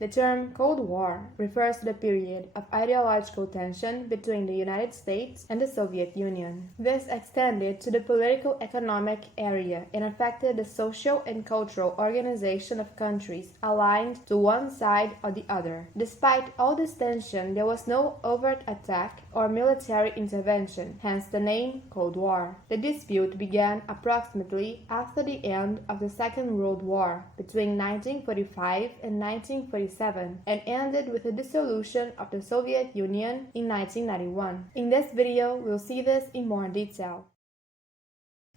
The term Cold War refers to the period of ideological tension between the United States and the Soviet Union. This extended to the political-economic area and affected the social and cultural organization of countries aligned to one side or the other. Despite all this tension, there was no overt attack or military intervention, hence the name Cold War. The dispute began approximately after the end of the Second World War between 1945 and 1947 and ended with the dissolution of the Soviet Union in 1991. In this video, we'll see this in more detail.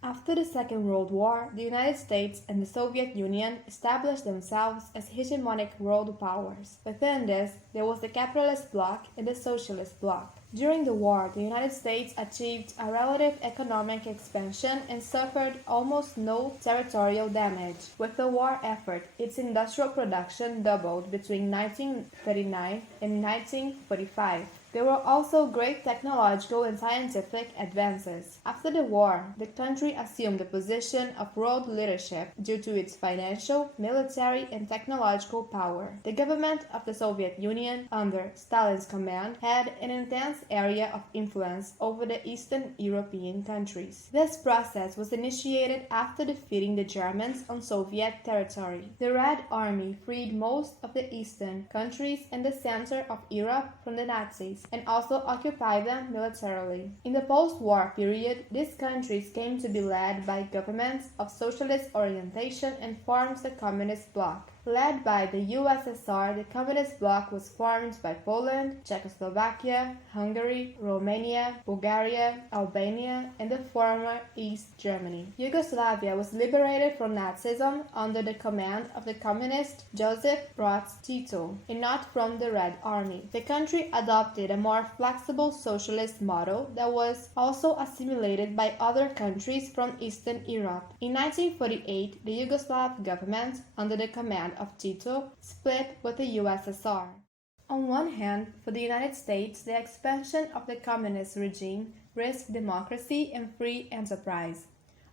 After the Second World War, the United States and the Soviet Union established themselves as hegemonic world powers. Within this, there was the capitalist bloc and the socialist bloc. During the war, the United States achieved a relative economic expansion and suffered almost no territorial damage. With the war effort, its industrial production doubled between 1939 and 1945. There were also great technological and scientific advances. After the war, the country assumed the position of world leadership due to its financial, military, and technological power. The government of the Soviet Union, under Stalin's command, had an intense area of influence over the Eastern European countries. This process was initiated after defeating the Germans on Soviet territory. The Red Army freed most of the eastern countries and the center of Europe from the Nazis, and also occupied them militarily. In the post-war period, these countries came to be led by governments of socialist orientation and formed the Communist bloc. Led by the USSR, the Communist bloc was formed by Poland, Czechoslovakia, Hungary, Romania, Bulgaria, Albania, and the former East Germany. Yugoslavia was liberated from Nazism under the command of the communist Josip Broz Tito, and not from the Red Army. The country adopted a more flexible socialist model that was also assimilated by other countries from Eastern Europe. In 1948, the Yugoslav government, under the command of Tito, split with the USSR. On one hand, for the United States, the expansion of the communist regime risked democracy and free enterprise.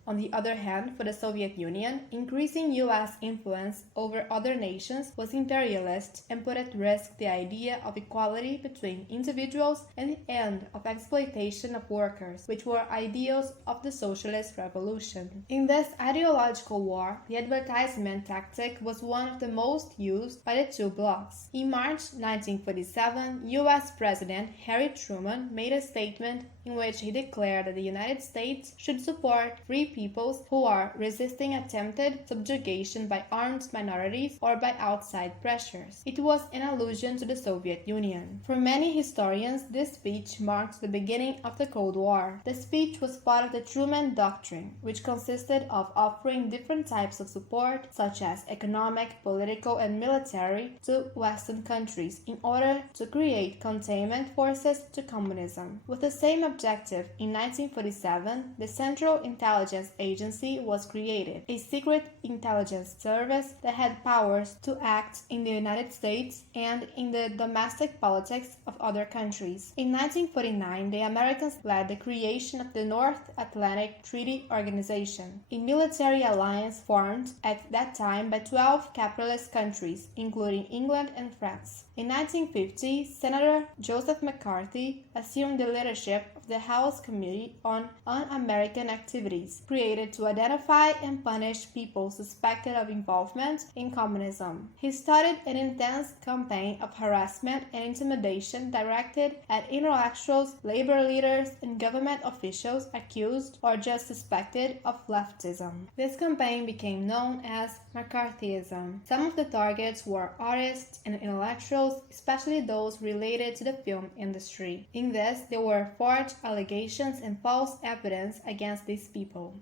On the other hand, for the Soviet Union, increasing U.S. influence over other nations was imperialist and put at risk the idea of equality between individuals and the end of exploitation of workers, which were ideals of the socialist revolution. In this ideological war, the advertisement tactic was one of the most used by the two blocs. In March 1947, U.S. President Harry Truman made a statement in which he declared that the United States should support free peoples who are resisting attempted subjugation by armed minorities or by outside pressures. It was an allusion to the Soviet Union. For many historians, this speech marked the beginning of the Cold War. The speech was part of the Truman Doctrine, which consisted of offering different types of support, such as economic, political, and military, to Western countries in order to create containment forces to communism. With the same objective, in 1947, the Central Intelligence Agency was created, a secret intelligence service that had powers to act in the United States and in the domestic politics of other countries. In 1949, the Americans led the creation of the North Atlantic Treaty Organization, a military alliance formed at that time by 12 capitalist countries, including England and France. In 1950, Senator Joseph McCarthy assumed the leadership of the House Committee on Un-American Activities, created to identify and punish people suspected of involvement in communism. He started an intense campaign of harassment and intimidation directed at intellectuals, labor leaders, and government officials accused or just suspected of leftism. This campaign became known as McCarthyism. Some of the targets were artists and intellectuals, especially those related to the film industry. In this, there were forged allegations and false evidence against these people.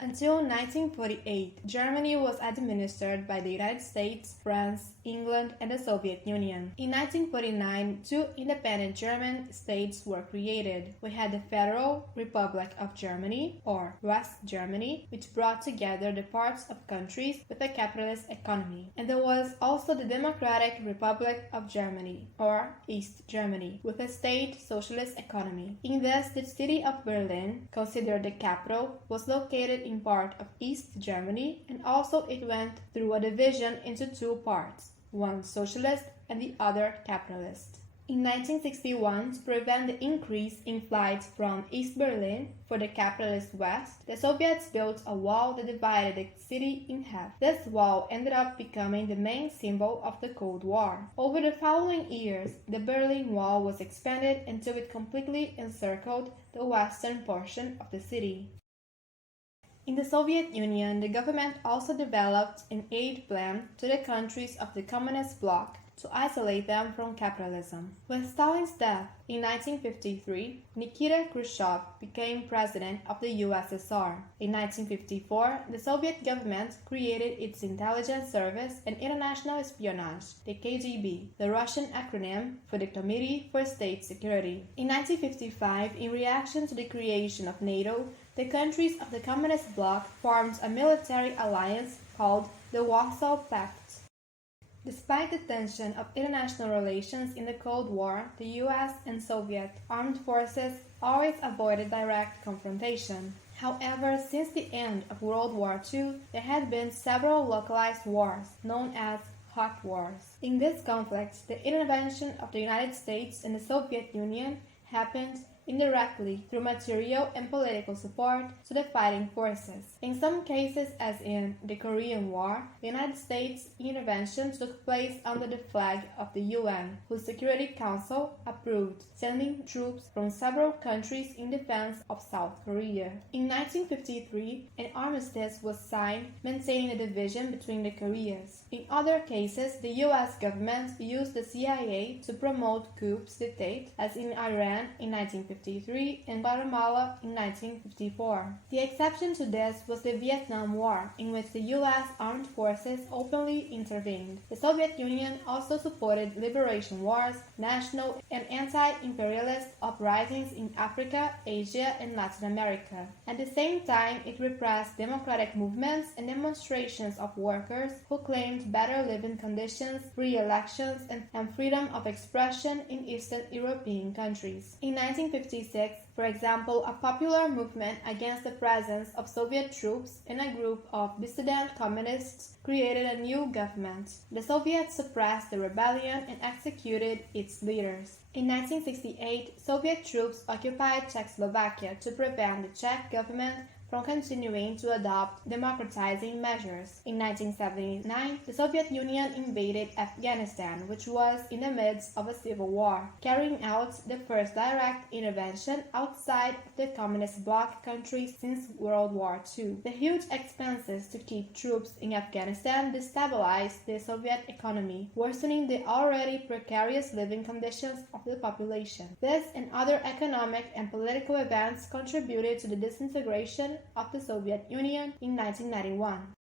Until 1948, Germany was administered by the United States, France, England, and the Soviet Union. In 1949, two independent German states were created. We had the Federal Republic of Germany, or West Germany, which brought together the parts of countries with a capitalist economy. And there was also the Democratic Republic of Germany, or East Germany, with a state socialist economy. In this, the city of Berlin, considered the capital, was located in part of East Germany, and also it went through a division into two parts. one socialist and the other capitalist. In 1961, to prevent the increase in flights from East Berlin for the capitalist West, the Soviets built a wall that divided the city in half. This wall ended up becoming the main symbol of the Cold War. Over the following years, the Berlin Wall was expanded until it completely encircled the western portion of the city. In the Soviet Union, the government also developed an aid plan to the countries of the communist bloc to isolate them from capitalism. With Stalin's death in 1953, Nikita Khrushchev became president of the USSR. In 1954, the Soviet government created its intelligence service and international espionage, the KGB, the Russian acronym for the Committee for State Security. In 1955, in reaction to the creation of NATO, the countries of the communist bloc formed a military alliance called the Warsaw Pact. Despite the tension of international relations in the Cold War, the US and Soviet armed forces always avoided direct confrontation. However, since the end of World War II, there had been several localized wars, known as hot wars. In these conflicts, the intervention of the United States and the Soviet Union happened indirectly through material and political support to the fighting forces. In some cases, as in the Korean War, the United States intervention took place under the flag of the UN, whose Security Council approved sending troops from several countries in defense of South Korea. In 1953, an armistice was signed maintaining the division between the Koreas. In other cases, the US government used the CIA to promote coups d'etat, as in Iran in 1953 and Guatemala in 1954. The exception to this was the Vietnam War, in which the US armed forces openly intervened. The Soviet Union also supported liberation wars, national and anti-imperialist uprisings in Africa, Asia, and Latin America. At the same time, it repressed democratic movements and demonstrations of workers who claimed better living conditions, free elections, and freedom of expression in Eastern European countries. In 1956, for example, a popular movement against the presence of Soviet troops and a group of dissident communists created a new government. The Soviets suppressed the rebellion and executed its leaders. In 1968, Soviet troops occupied Czechoslovakia to prevent the Czech government from continuing to adopt democratizing measures. In 1979, the Soviet Union invaded Afghanistan, which was in the midst of a civil war, carrying out the first direct intervention outside of the communist bloc countries since World War II. The huge expenses to keep troops in Afghanistan destabilized the Soviet economy, worsening the already precarious living conditions of the population. This and other economic and political events contributed to the disintegration of the Soviet Union in 1991.